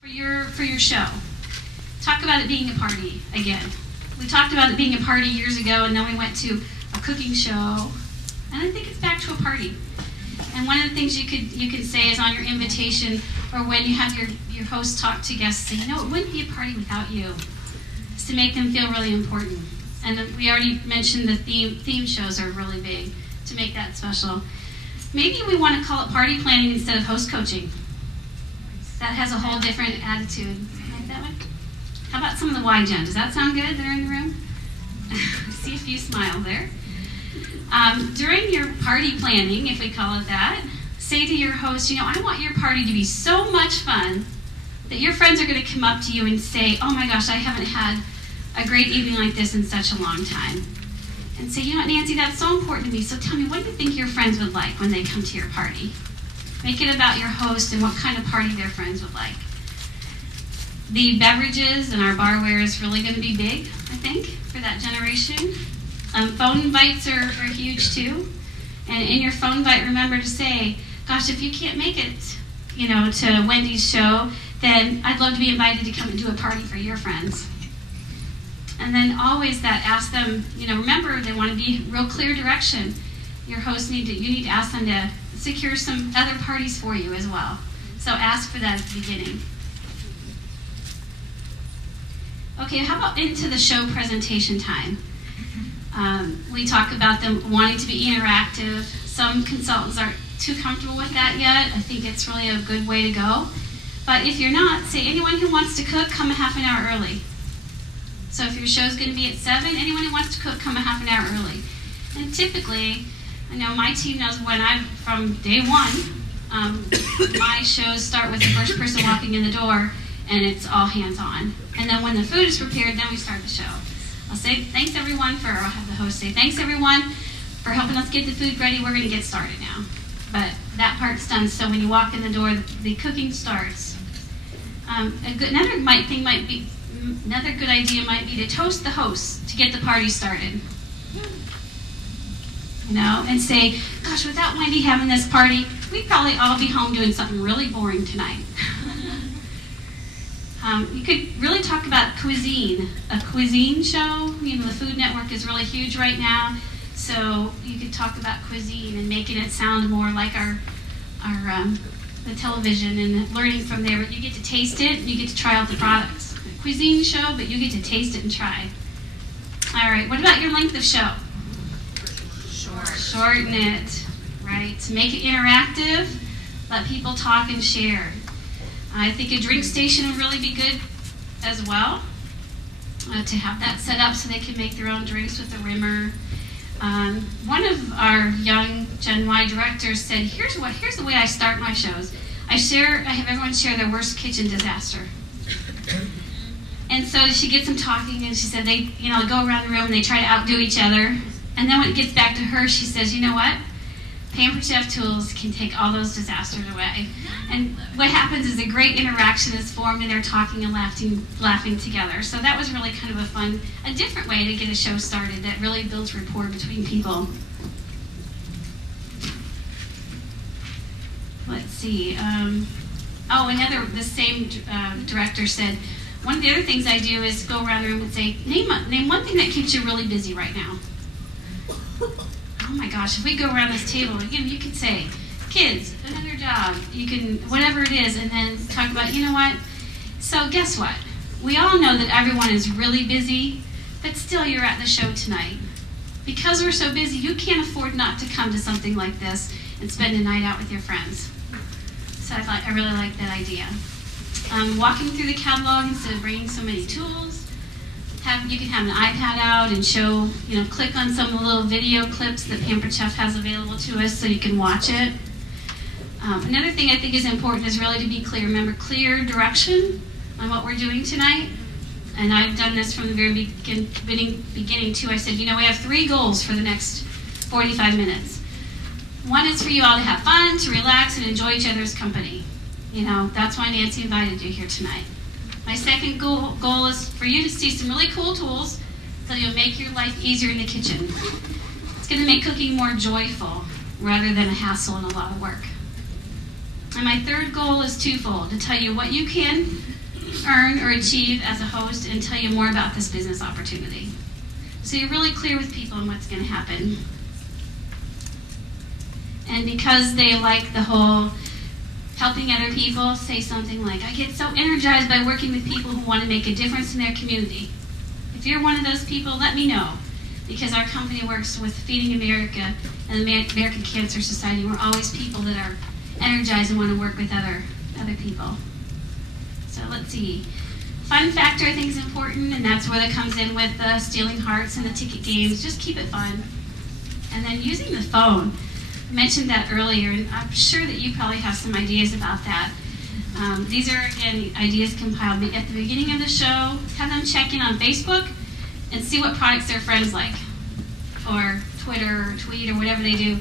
for your show. Talk about it being a party again. We talked about it being a party years ago, and then we went to a cooking show, and I think it's back to a party. And one of the things you could say is on your invitation, or when you have your host talk to guests, say, you know, it wouldn't be a party without you. It's to make them feel really important. And we already mentioned the theme shows are really big to make that special. Maybe we want to call it party planning instead of host coaching. That has a whole different attitude. Like that one? How about some of the Y-Gen? Does that sound good that are in the room? I see a few smiles there. During your party planning, if we call it that, say to your host, you know, I want your party to be so much fun that your friends are going to come up to you and say, oh my gosh, I haven't had a great evening like this in such a long time. And say, you know what, Nancy, that's so important to me, so tell me, what do you think your friends would like when they come to your party? Make it about your host and what kind of party their friends would like. The beverages and our barware is really going to be big, I think, for that generation. Phone invites are huge too. And in your phone invite, remember to say, gosh, if you can't make it, you know, to Wendy's show, then I'd love to be invited to come and do a party for your friends. And then always that, ask them, you know, remember they want to be real clear direction. Your hosts you need to ask them to secure some other parties for you as well. So ask for that at the beginning. Okay, how about into the show presentation time? We talk about them wanting to be interactive. Some consultants aren't too comfortable with that yet. I think it's really a good way to go. But if you're not, say anyone who wants to cook, come a half an hour early. So if your show's going to be at 7, anyone who wants to cook, come a half an hour early. And typically, I know my team knows when I'm from day one, my shows start with the first person walking in the door, and it's all hands on. And then when the food is prepared, then we start the show. I'll say thanks everyone for, I'll have the host say thanks everyone for helping us get the food ready. We're going to get started now. But that part's done, so when you walk in the door, the cooking starts. Another good idea might be to toast the host to get the party started. You know, and say, gosh, without Wendy having this party, we'd probably all be home doing something really boring tonight. You could really talk about cuisine. A cuisine show, you know, the Food Network is really huge right now, so you could talk about cuisine and making it sound more like the television and learning from there. But you get to taste it, you get to try out the products. A cuisine show, but you get to taste it and try. All right, what about your length of show? Shorten it, right? To make it interactive, let people talk and share. I think a drink station would really be good as well, to have that set up so they can make their own drinks with the rimmer. One of our young Gen Y directors said, here's the way I start my shows. I have everyone share their worst kitchen disaster. And so she gets them talking, and she said they, you know, go around the room and they try to outdo each other. And then when it gets back to her, she says, you know what? Pampered Chef tools can take all those disasters away. And what happens is a great interaction is formed, and they're talking and laughing together. So that was really kind of a different way to get a show started that really builds rapport between people. Let's see. The same director said, one of the other things I do is go around the room and say, name one thing that keeps you really busy right now. Oh my gosh, if we go around this table, again, you could say, kids, another job, you can, whatever it is, and then talk about, you know what, so guess what? We all know that everyone is really busy, but still you're at the show tonight. Because we're so busy, you can't afford not to come to something like this and spend a night out with your friends. So I really like that idea. Walking through the catalog instead of bringing so many tools. You can have an iPad out and show, you know, click on some of the little video clips that Pampered Chef has available to us so you can watch it. Another thing I think is important is really to be clear. Remember, clear direction on what we're doing tonight. And I've done this from the very beginning too. I said, you know, we have 3 goals for the next 45 minutes. One is for you all to have fun, to relax, and enjoy each other's company. You know, that's why Nancy invited you here tonight. My second goal is for you to see some really cool tools so you'll make your life easier in the kitchen. It's going to make cooking more joyful rather than a hassle and a lot of work. And my third goal is twofold: to tell you what you can earn or achieve as a host and tell you more about this business opportunity. So you're really clear with people on what's going to happen. And because they like the whole helping other people, say something like, I get so energized by working with people who want to make a difference in their community. If you're one of those people, let me know, because our company works with Feeding America and the American Cancer Society. We're always people that are energized and want to work with other people. So let's see. Fun factor I think is important, and that's where that comes in with the stealing hearts and the ticket games. Just keep it fun. And then using the phone. I mentioned that earlier, and I'm sure that you probably have some ideas about that. These are, again, ideas compiled at the beginning of the show. Have them check in on Facebook and see what products their friends like, or Twitter or tweet or whatever they do.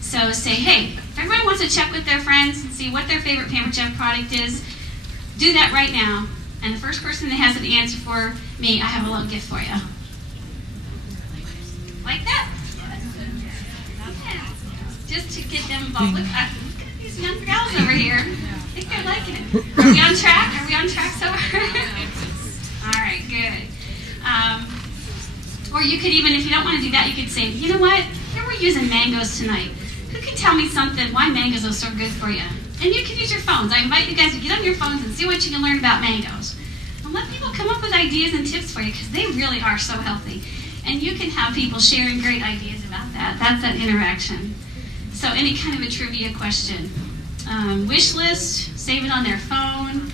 So say, hey, if everybody wants to check with their friends and see what their favorite Pampered Chef product is, do that right now. And the first person that has an answer for me, I have a little gift for you. Like that. Just to get them involved. Look at these young gals over here. I think they're liking it. Are we on track? Are we on track so far? All right, good. Or you could even, if you don't want to do that, you could say, you know what? Here we're using mangoes tonight. Who can tell me something, why mangoes are so good for you? And you can use your phones. I invite you guys to get on your phones and see what you can learn about mangoes. And let people come up with ideas and tips for you, because they really are so healthy. And you can have people sharing great ideas about that. That's that interaction. So any kind of a trivia question. Wish list, save it on their phone.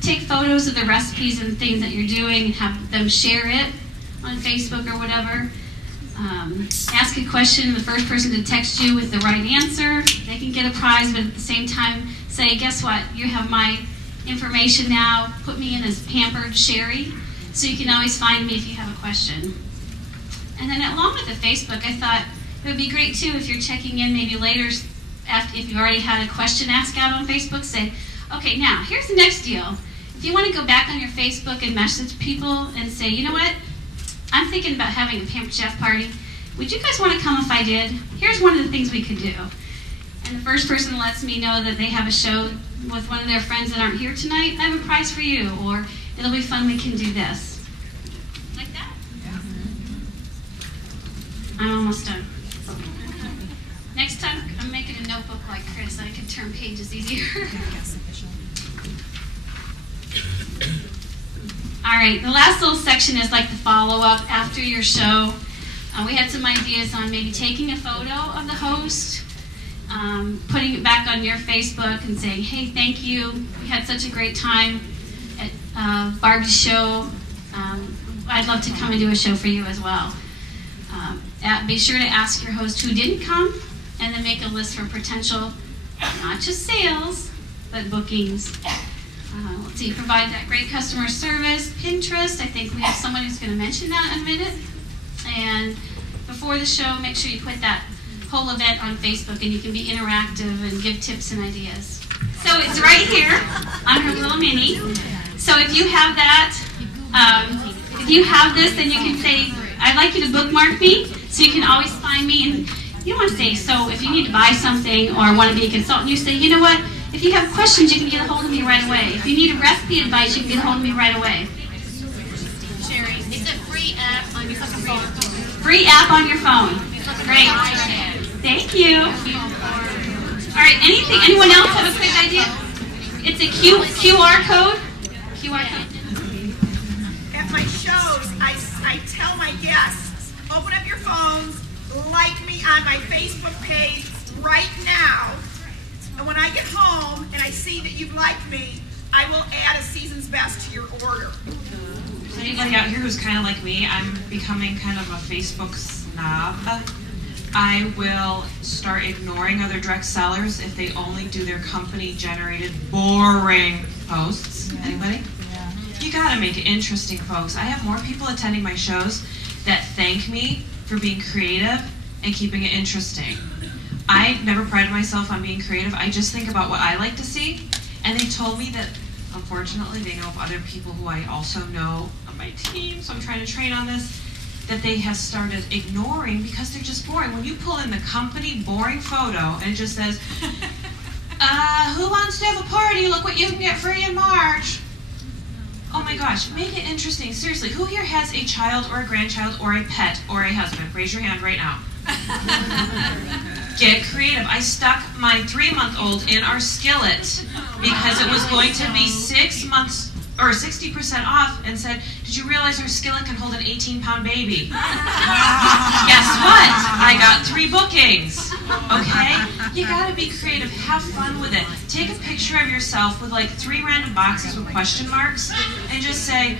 Take photos of the recipes and things that you're doing and have them share it on Facebook or whatever. Ask a question, the first person to text you with the right answer, they can get a prize, but at the same time say, guess what, you have my information now, put me in as Pampered Sherri, so you can always find me if you have a question. And then along with the Facebook, I thought it would be great too if you're checking in maybe later, after, if you already had a question asked out on Facebook, say, okay, now here's the next deal. If you want to go back on your Facebook and message people and say, you know what, I'm thinking about having a Pampered Chef party. Would you guys want to come if I did? Here's one of the things we could do. And the first person lets me know that they have a show with one of their friends that aren't here tonight, I have a prize for you, or it'll be fun, we can do this. Like that? Yeah. I'm almost done. Next time, I'm making a notebook like Chris, I can turn pages easier. All right, the last little section is like the follow-up after your show. We had some ideas on maybe taking a photo of the host, putting it back on your Facebook and saying, hey, thank you. We had such a great time at Barbie's show. I'd love to come and do a show for you as well. Be sure to ask your host who didn't come, and then make a list for potential, not just sales, but bookings. Let's see, provide that great customer service. Pinterest, I think we have someone who's going to mention that in a minute. And before the show, make sure you put that whole event on Facebook, and you can be interactive and give tips and ideas. So it's right here on her little mini. So if you have that, if you have this, then you can say, I'd like you to bookmark me, so you can always find me. And you don't want to say, so if you need to buy something or want to be a consultant, you say, you know what, if you have questions, you can get a hold of me right away. If you need a recipe advice, you can get a hold of me right away. Sherri, it's a free app on your phone. Free app on your phone. Great. Thank you. All right, anyone else have a quick idea? It's a QR code. QR code. At my shows, I tell my guests, open up your phones, like me on my Facebook page right now, and when I get home and I see that you've liked me, I will add a season's best to your order. Anybody out here who's kind of like me, I'm becoming kind of a Facebook snob. I will start ignoring other direct sellers if they only do their company-generated, boring posts. Anybody? Yeah. You gotta make it interesting, folks. I have more people attending my shows that thank me for being creative and keeping it interesting. I never prided myself on being creative. I just think about what I like to see, and they told me that, unfortunately, they know of other people who I also know on my team, so I'm trying to train on this, that they have started ignoring because they're just boring. When you pull in the company boring photo and it just says, who wants to have a party, look what you can get free in March. Oh my gosh, make it interesting. Seriously, who here has a child or a grandchild or a pet or a husband? Raise your hand right now. Get creative. I stuck my 3-month-old in our skillet because it was going to be 6 months or 60% off, and said, did you realize our skillet can hold an 18-pound baby? Guess what? I got 3 bookings. Okay? You gotta be creative. Have fun with it. Take a picture of yourself with like 3 random boxes with question marks and just say,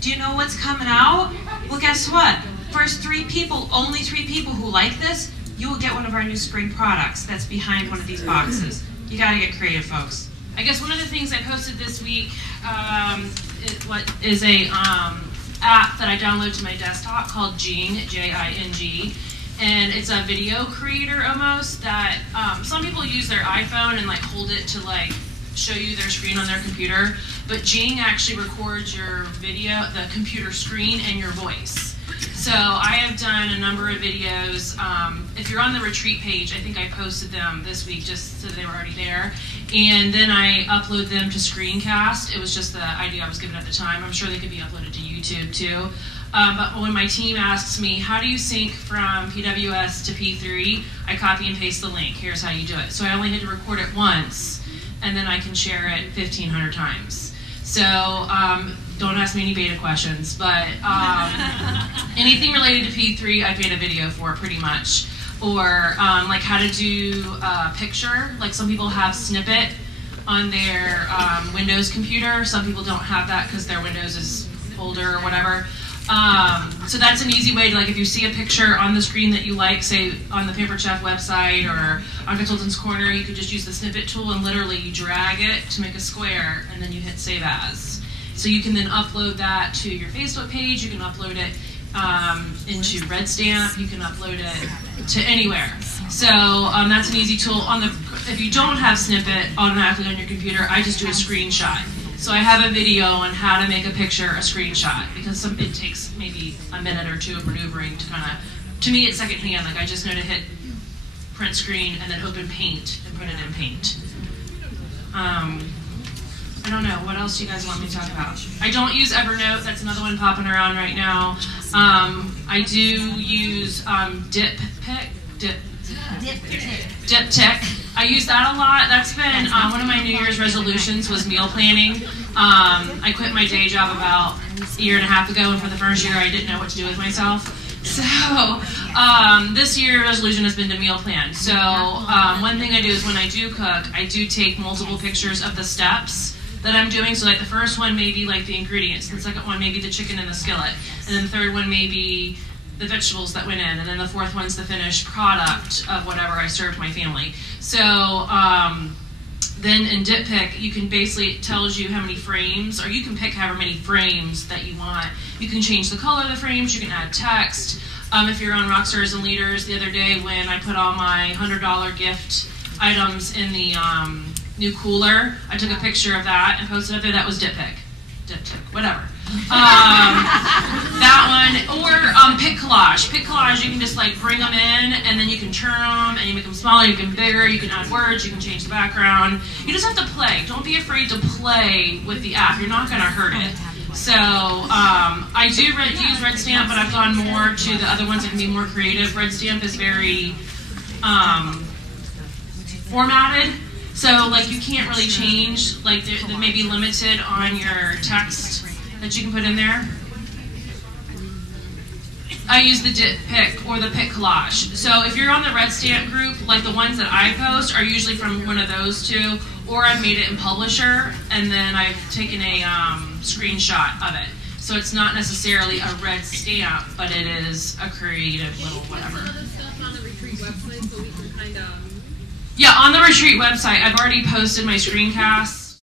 do you know what's coming out? Well, guess what? First 3 people, only 3 people who like this, you will get one of our new spring products that's behind one of these boxes. You gotta get creative, folks. I guess one of the things I posted this week is a app that I downloaded to my desktop called Jing, J-I-N-G, and it's a video creator almost that some people use their iPhone and like hold it to like show you their screen on their computer, but Jing actually records your video, the computer screen, and your voice. So I have done a number of videos. If you're on the retreat page, I think I posted them this week just so they were already there. And then I upload them to Screencast. It was just the idea I was given at the time. I'm sure they could be uploaded to YouTube too. But when my team asks me, how do you sync from PWS to P3, I copy and paste the link. Here's how you do it. So I only had to record it once, and then I can share it 1,500 times. So don't ask me any beta questions, but anything related to P3, I've made a video for pretty much. Or like how to do a picture. Like some people have Snippet on their Windows computer. Some people don't have that because their Windows is older or whatever. So that's an easy way to, like, if you see a picture on the screen that you like, say on the Pampered Chef website or on Consultant's Corner, you could just use the Snippet tool and literally you drag it to make a square, and then you hit Save As. So you can then upload that to your Facebook page, you can upload it into RedStamp, you can upload it to anywhere. So that's an easy tool. If you don't have Snippet automatically on your computer, I just do a screenshot. So I have a video on how to make a picture a screenshot, because it takes maybe a minute or 2 of maneuvering to kind of, to me it's secondhand, like I just know to hit print screen and then open Paint and put it in Paint. I don't know, what else do you guys want me to talk about? I don't use Evernote, that's another one popping around right now. I do use Diptyque. I use that a lot. That's been one of my New Year's resolutions was meal planning. I quit my day job about a year and a half ago, and for the first year I didn't know what to do with myself. So this year's resolution has been to meal plan. So one thing I do is when I do cook, I do take multiple pictures of the steps that I'm doing. So like the first one may be like the ingredients, the second one may be the chicken in the skillet, and then the third one may be the vegetables that went in, and then the fourth one's the finished product of whatever I served my family. So then in Diptyque, you can basically, it tells you how many frames, or you can pick however many frames that you want. You can change the color of the frames, you can add text. If you're on Rockstars and Leaders, the other day when I put all my $100 gift items in the new cooler, I took a picture of that and posted up there. That was Diptyque, whatever. That one, or Pic Collage. Pic Collage, you can just like bring them in, and then you can turn them, and you make them smaller, you can bigger, you can add words, you can change the background. You just have to play. Don't be afraid to play with the app. You're not going to hurt it. So I do use RedStamp, but I've gone more to the other ones that can be more creative. RedStamp is very formatted. So like you can't really change, like they may be limited on your text that you can put in there. I use the Diptyque or the Pic Collage. So if you're on the RedStamp group, like the ones that I post are usually from one of those two, or I've made it in Publisher and then I've taken a screenshot of it. So it's not necessarily a RedStamp, but it is a creative little whatever. Yeah, on the retreat website, I've already posted my screencasts.